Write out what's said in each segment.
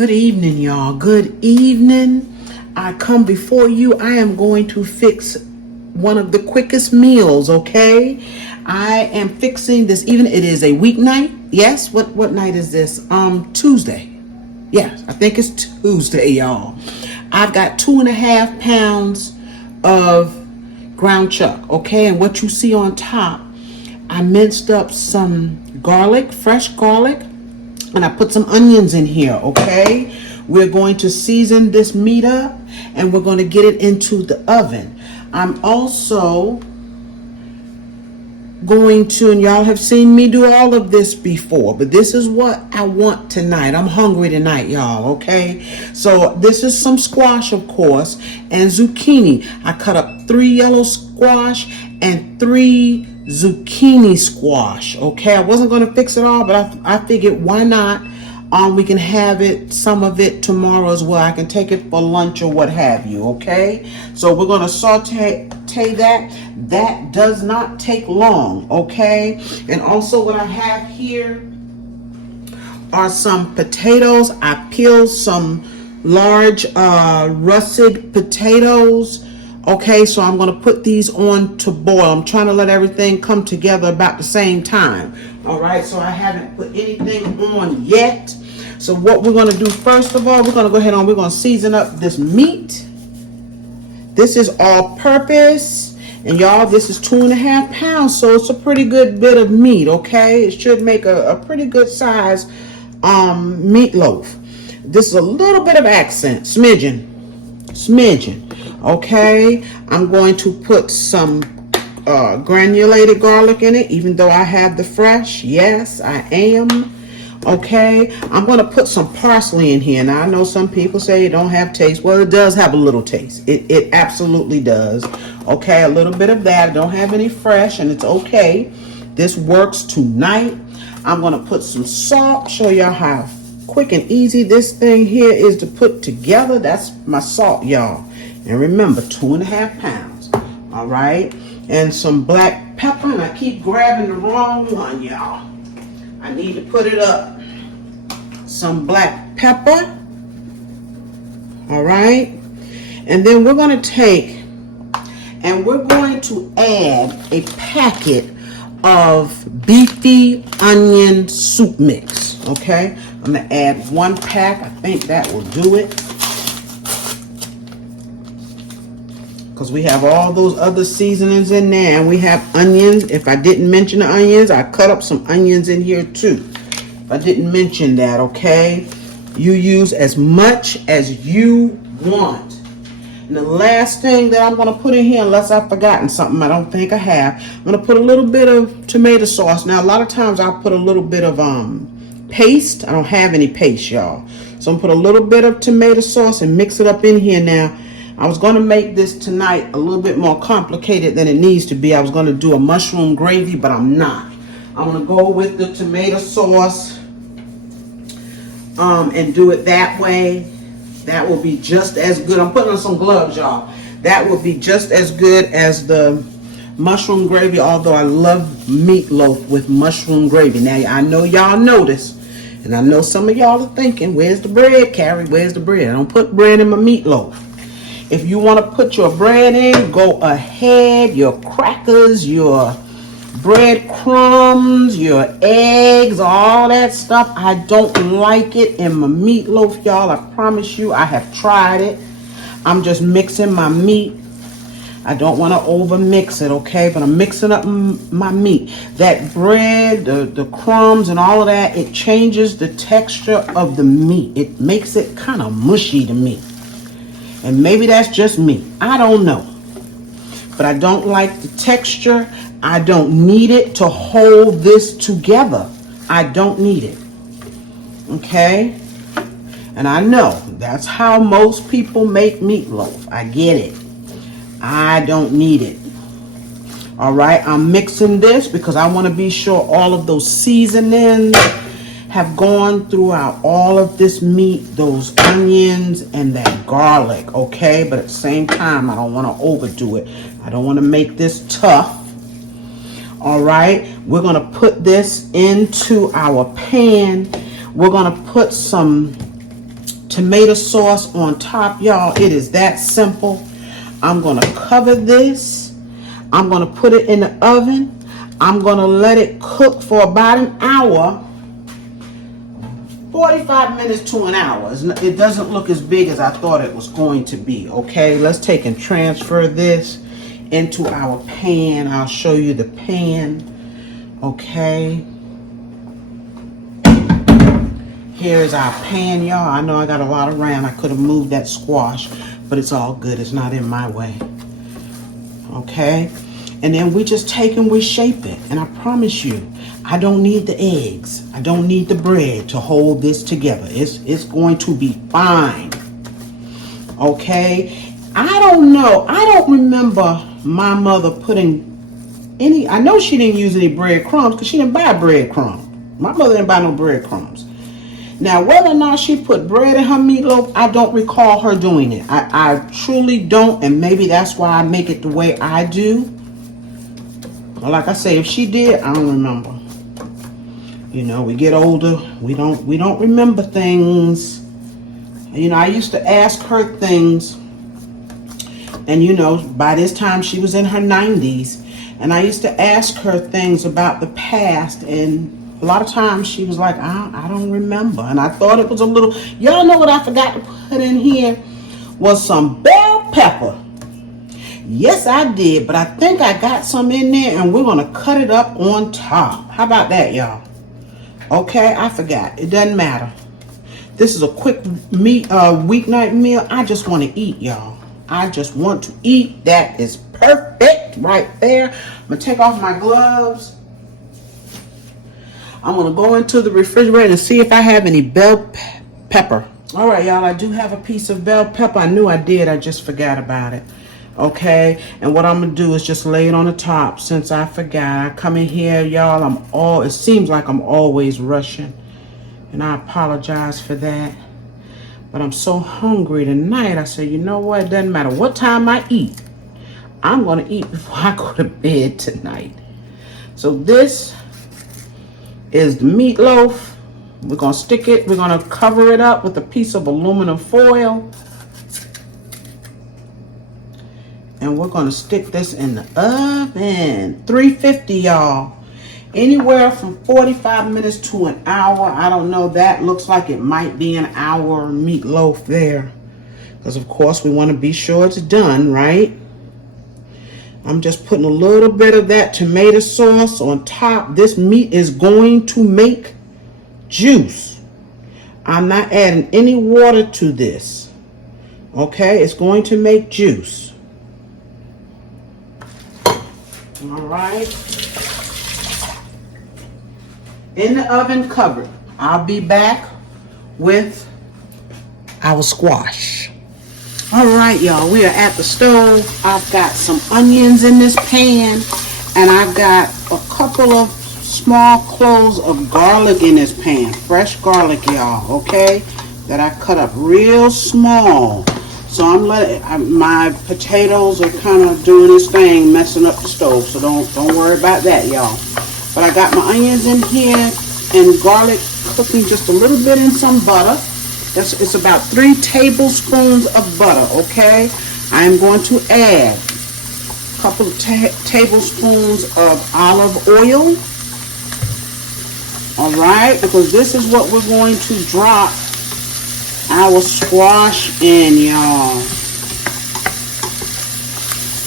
Good evening, y'all. Good evening. I come before you. I am going to fix one of the quickest meals, okay? I am fixing this evening. It is a weeknight. Yes, what night is this? Tuesday. Yes, I think it's Tuesday, y'all. I've got 2.5 pounds of ground chuck, okay? And what you see on top, I minced up some garlic, fresh garlic, and I put some onions in here, okay? We're going to season this meat up and we're going to get it into the oven. I'm also going to, and y'all have seen me do all of this before, but this is what I want tonight. I'm hungry tonight, y'all, okay? So this is some squash, of course, and zucchini. I cut up 3 yellow squash and 3 zucchini squash, okay? I wasn't going to fix it all, but I figured why not? We can have it, some of it tomorrow as well. I can take it for lunch or what have you, okay? So we're going to saute that. That does not take long, okay? And also what I have here are some potatoes. I peeled some large russet potatoes. Okay, so I'm going to put these on to boil. I'm trying to let everything come together about the same time. All right, so I haven't put anything on yet. So what we're going to do first of all, we're going to go ahead and we're going to season up this meat. This is all purpose. And y'all, this is 2.5 pounds, so it's a pretty good bit of meat, okay? It should make a pretty good size meatloaf. This is a little bit of accent, smidgen. Okay, I'm going to put some granulated garlic in it, even though I have the fresh. Yes, I am. Okay, I'm going to put some parsley in here. Now, I know some people say it don't have taste. Well, it does have a little taste. It absolutely does. Okay, a little bit of that. I don't have any fresh, and it's okay. This works tonight. I'm going to put some salt, show y'all how quick and easy this thing here is to put together. That's my salt, y'all. And remember, 2.5 pounds. All right. And some black pepper. And I keep grabbing the wrong one, y'all. I need to put it up. Some black pepper. All right. And then we're going to take and we're going to add a packet of beefy onion soup mix. Okay. I'm going to add 1 pack. I think that will do it. Because we have all those other seasonings in there. And we have onions. If I didn't mention the onions, I cut up some onions in here too. If I didn't mention that, okay? You use as much as you want. And the last thing that I'm going to put in here, unless I've forgotten something, I don't think I have, I'm going to put a little bit of tomato sauce. Now, a lot of times I'll put a little bit of paste. I don't have any paste, y'all. So I'm going to put a little bit of tomato sauce and mix it up in here now. I was going to make this tonight a little bit more complicated than it needs to be. I was going to do a mushroom gravy, but I'm not. I'm going to go with the tomato sauce and do it that way. That will be just as good. I'm putting on some gloves, y'all. That will be just as good as the mushroom gravy, although I love meatloaf with mushroom gravy. Now, I know y'all know this, and I know some of y'all are thinking, where's the bread, Carrie? Where's the bread? I don't put bread in my meatloaf. If you want to put your bread in, go ahead. Your crackers, your breadcrumbs, your eggs, all that stuff. I don't like it in my meatloaf, y'all. I promise you, I have tried it. I'm just mixing my meat. I don't want to over mix it, okay? But I'm mixing up my meat. That bread, the crumbs and all of that, it changes the texture of the meat. It makes it kind of mushy to me. And maybe that's just me. I don't know. But I don't like the texture. I don't need it to hold this together. I don't need it. Okay? And I know that's how most people make meatloaf. I get it. I don't need it. All right? I'm mixing this because I want to be sure all of those seasonings have gone throughout all of this meat, those onions and that garlic, okay? But at the same time, I don't want to overdo it. I don't want to make this tough. All right, we're going to put this into our pan. We're going to put some tomato sauce on top, y'all. It is that simple. I'm gonna cover this. I'm gonna put it in the oven. I'm gonna let it cook for about an hour, 45 minutes to an hour. It doesn't look as big as I thought it was going to be. Okay, let's take and transfer this into our pan. I'll show you the pan. Okay, here is our pan, y'all. I know I got a lot around. I could have moved that squash, but it's all good. It's not in my way. Okay, and then we just take and we shape it. And I promise you, I don't need the eggs. I don't need the bread to hold this together. It's going to be fine. Okay, I don't know. I don't remember my mother putting any, I know she didn't use any breadcrumbs because she didn't buy breadcrumbs. My mother didn't buy no breadcrumbs. Now, whether or not she put bread in her meatloaf, I don't recall her doing it. I truly don't, and maybe that's why I make it the way I do. Like I say, if she did, I don't remember. You know, we get older, we don't remember things. You know, I used to ask her things, and you know, by this time she was in her 90s, and I used to ask her things about the past, and a lot of times she was like, I don't remember. And I thought it was a little, y'all know what I forgot to put in here was some bell pepper. Yes, I did, but I think I got some in there, and we're gonna cut it up on top. How about that, y'all? Okay, I forgot. It doesn't matter. This is a quick weeknight meal. I just want to eat, y'all. I just want to eat. That is perfect right there. I'm gonna take off my gloves. I'm gonna go into the refrigerator and see if I have any bell pepper. All right, y'all, I do have a piece of bell pepper. I knew I did, I just forgot about it. Okay, and what I'm gonna do is just lay it on the top since I forgot. I come in here, y'all, it seems like I'm always rushing, and I apologize for that. But I'm so hungry tonight, I said, you know what, it doesn't matter what time I eat. I'm gonna eat before I go to bed tonight. So this is the meatloaf. We're gonna stick it, we're gonna cover it up with a piece of aluminum foil. And we're gonna stick this in the oven. 350, y'all. Anywhere from 45 minutes to an hour. I don't know, that looks like it might be an hour meatloaf there. Because of course we wanna be sure it's done, right? I'm just putting a little bit of that tomato sauce on top. This meat is going to make juice. I'm not adding any water to this. Okay, it's going to make juice. All right. In the oven covered. I'll be back with our squash. All right, y'all, we are at the stove. I've got some onions in this pan, and I've got a couple of small cloves of garlic in this pan. Fresh garlic, y'all, okay? That I cut up real small. So I'm letting, my potatoes are kind of doing this thing, messing up the stove. So don't worry about that, y'all. But I got my onions in here and garlic cooking just a little bit in some butter. It's about 3 tablespoons of butter, okay? I am going to add a couple of tablespoons of olive oil. All right, because this is what we're going to drop our squash in, y'all.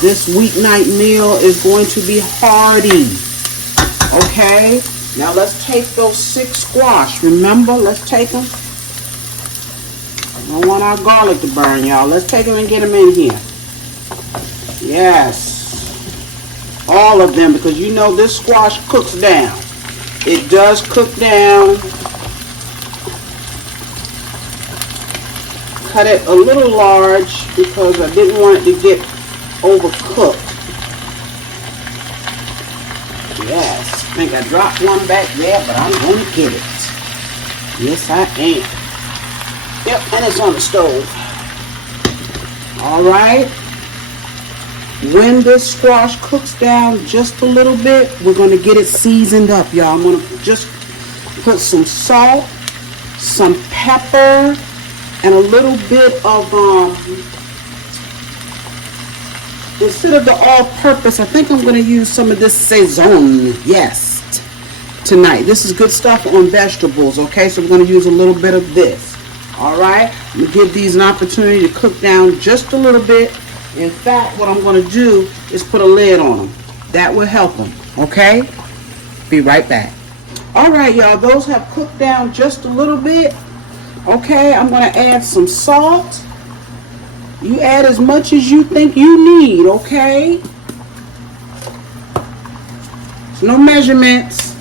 This weeknight meal is going to be hearty. Okay, now let's take those 6 squash. Remember, let's take them. I don't want our garlic to burn, y'all. Let's take them and get them in here. Yes, all of them, because you know this squash cooks down. It does cook down. Cut it a little large because I didn't want it to get overcooked. Yes, I think I dropped one back there, but I'm going to get it. Yes, I am. Yep, and it's on the stove. All right. When this squash cooks down just a little bit, we're going to get it seasoned up, y'all. I'm going to just put some salt, some pepper, and a little bit of, instead of the all-purpose, I think I'm going to use some of this Saison, yes, tonight. This is good stuff on vegetables, okay? So we're going to use a little bit of this, all right? I'm going to give these an opportunity to cook down just a little bit. In fact, what I'm going to do is put a lid on them. That will help them, okay? Be right back. All right, y'all, those have cooked down just a little bit. Okay, I'm going to add some salt. You add as much as you think you need, okay? There's no measurements.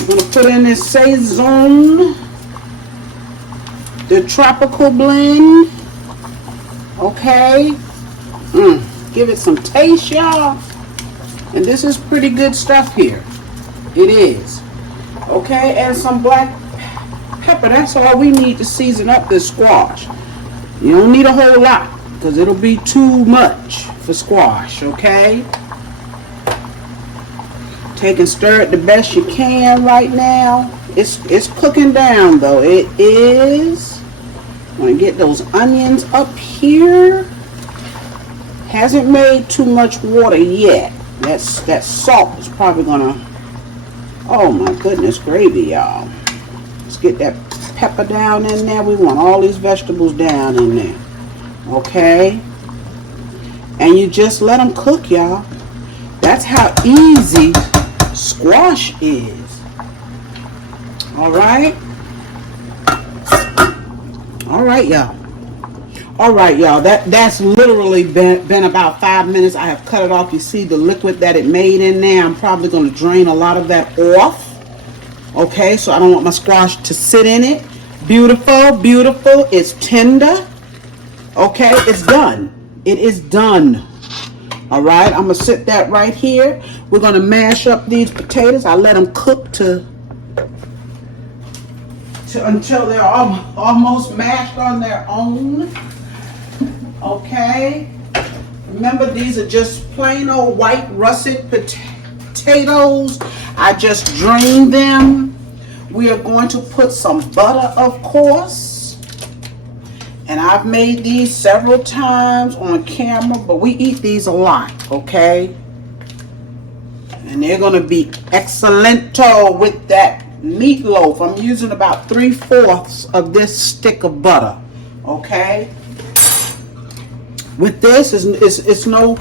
I'm going to put in this Saison, the tropical blend. Okay. Give it some taste, y'all. And this is pretty good stuff here. It is. Okay, and some black pepper. That's all we need to season up this squash. You don't need a whole lot because it'll be too much for squash, okay? Take and stir it the best you can right now. It's cooking down though. It is. I'm going to get those onions up here. Hasn't made too much water yet. That salt is probably going to, oh my goodness, gravy, y'all. Let's get that pepper down in there. We want all these vegetables down in there. Okay? And you just let them cook, y'all. That's how easy squash is. All right? All right, y'all. All right, y'all. That's literally been about 5 minutes. I have cut it off. You see the liquid that it made in there. I'm probably going to drain a lot of that off. Okay, so I don't want my squash to sit in it. Beautiful, beautiful. It's tender. Okay, it's done. It is done. All right, I'm going to sit that right here. We're going to mash up these potatoes. I let them cook until they're almost mashed on their own. Okay. Remember, these are just plain old white russet potatoes. I just drained them. We are going to put some butter, of course. And I've made these several times on camera, but we eat these a lot, okay? And they're going to be excellento with that meatloaf. I'm using about 3/4 of this stick of butter, okay? With this, it's no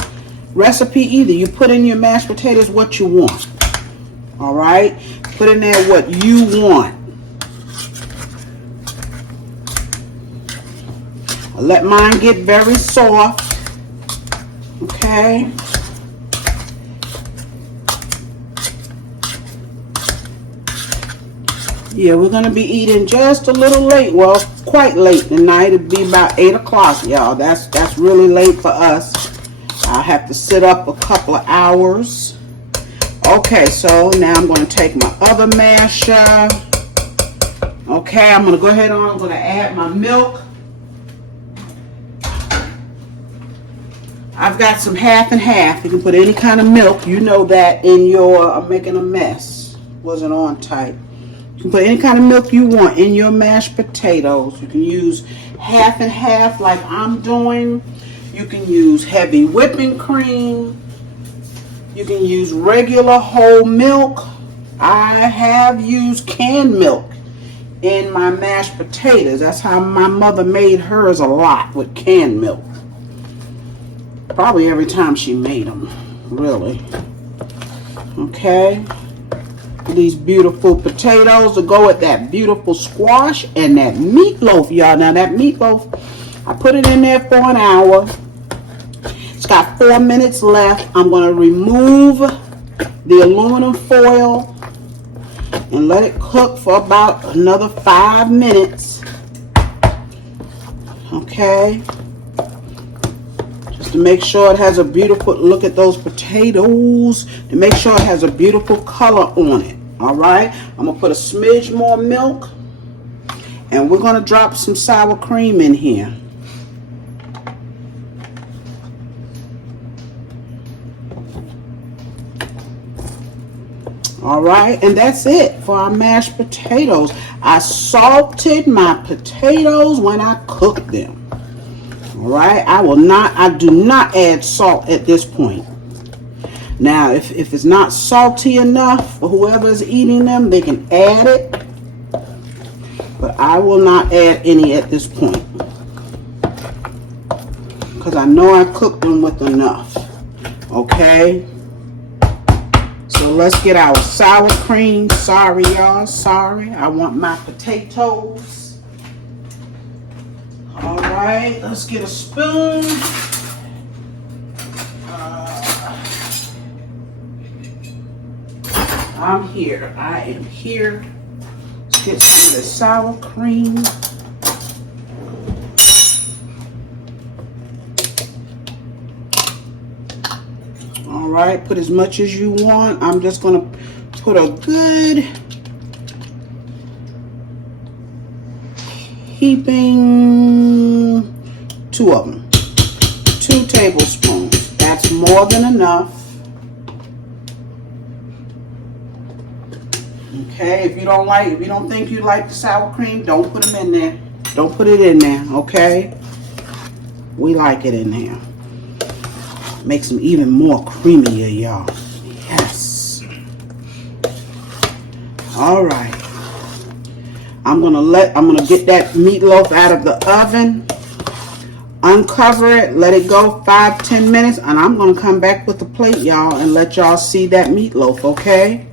recipe either. You put in your mashed potatoes what you want, all right? Put in there what you want. I let mine get very soft, okay? Yeah, we're going to be eating just a little late. Well, quite late tonight. It'll be about 8 o'clock, y'all. That's really late for us. I'll have to sit up a couple of hours. Okay, so now I'm going to take my other masher. Okay, I'm going to go ahead on. I'm going to add my milk. I've got some half and half. You can put any kind of milk. You know that in your, I'm making a mess. Wasn't on tight. You can put any kind of milk you want in your mashed potatoes. You can use half and half like I'm doing. You can use heavy whipping cream. You can use regular whole milk. I have used canned milk in my mashed potatoes. That's how my mother made hers a lot, with canned milk. Probably every time she made them, really. Okay. These beautiful potatoes to go with that beautiful squash and that meatloaf, y'all. Now that meatloaf, I put it in there for an hour. It's got 4 minutes left. I'm going to remove the aluminum foil and let it cook for about another 5 minutes. Okay. Just to make sure it has a beautiful, look at those potatoes, to make sure it has a beautiful color on it. All right, I'm gonna put a smidge more milk, and we're gonna drop some sour cream in here. All right, and that's it for our mashed potatoes. I salted my potatoes when I cooked them. All right, I do not add salt at this point. Now, if it's not salty enough for whoever's eating them, they can add it. But I will not add any at this point, because I know I cooked them with enough. Okay? So let's get our sour cream. Sorry, y'all. Sorry. I want my potatoes. All right. Let's get a spoon. I'm here. I am here. Let's get some of the sour cream. All right, put as much as you want. I'm just gonna put a good heaping, 2 of them, 2 tablespoons. That's more than enough. Okay, if you don't think you like the sour cream, don't put them in there. Don't put it in there, okay? We like it in there. Makes them even more creamier, y'all. Yes. All right. I'm gonna get that meatloaf out of the oven, uncover it, let it go 5-10 minutes, and I'm gonna come back with the plate, y'all, and let y'all see that meatloaf, okay?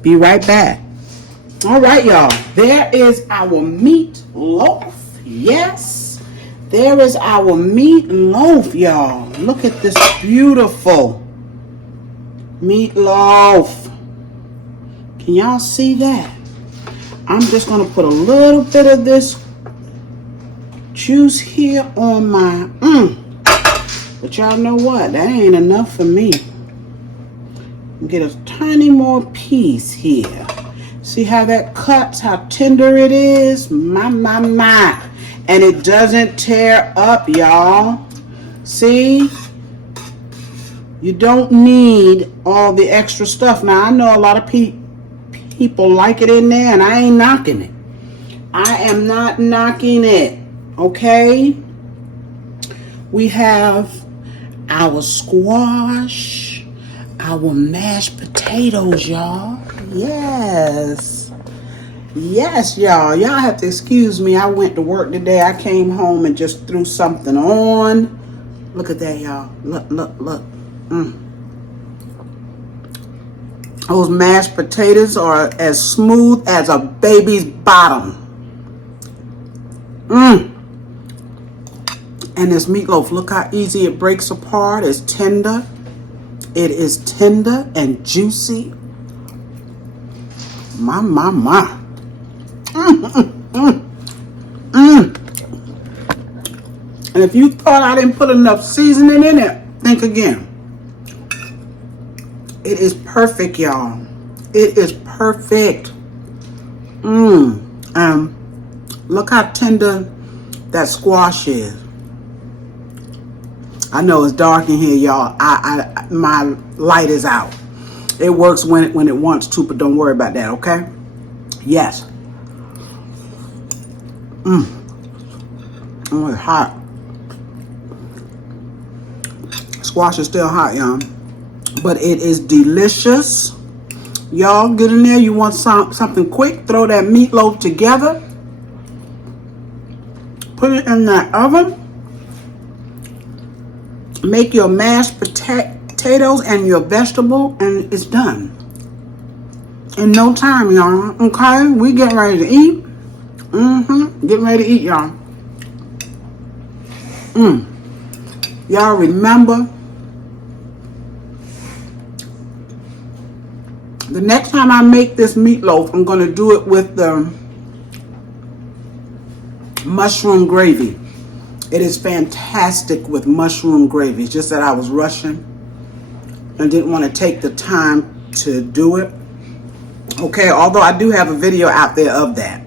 Be right back. All right, y'all. There is our meatloaf. Yes. There is our meatloaf, y'all. Look at this beautiful meatloaf. Can y'all see that? I'm just going to put a little bit of this juice here on my, but y'all know what? That ain't enough for me. Get a tiny more piece here. See how that cuts, how tender it is? My. And it doesn't tear up, y'all. See? You don't need all the extra stuff. Now, I know a lot of people like it in there, and I ain't knocking it. I am not knocking it, okay? We have our squash, our mashed potatoes, y'all. Yes. Yes, y'all. Y'all have to excuse me. I went to work today. I came home and just threw something on. Look at that, y'all. Look. Those mashed potatoes are as smooth as a baby's bottom. And this meatloaf, look how easy it breaks apart. It's tender. It is tender and juicy. My. And if you thought I didn't put enough seasoning in it, think again. It is perfect, y'all. It is perfect. Look how tender that squash is. I know it's dark in here, y'all. My light is out. It works when it wants to, but don't worry about that, okay? Yes. Oh, it's hot. Squash is still hot, y'all. But it is delicious. Y'all, get in there. You want something quick? Throw that meatloaf together. Put it in that oven. Make your mashed potatoes and your vegetable, and it's done. In no time, y'all. Okay? We getting ready to eat. Getting ready to eat, y'all. Y'all remember, the next time I make this meatloaf, I'm going to do it with the mushroom gravy. It is fantastic with mushroom gravy. It's just that I was rushing and didn't want to take the time to do it. Okay, although I do have a video out there of that.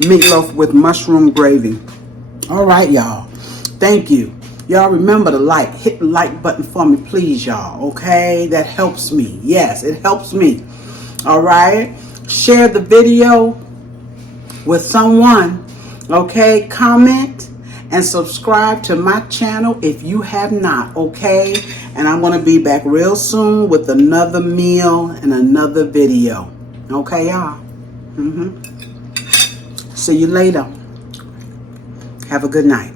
Meatloaf with mushroom gravy. All right, y'all. Thank you. Y'all remember to hit the like button for me, please, y'all. Okay, that helps me. Yes, it helps me. All right, share the video with someone. Okay, comment and subscribe to my channel if you have not. Okay, and I'm going to be back real soon with another meal and another video. Okay, y'all. See you later. Have a good night.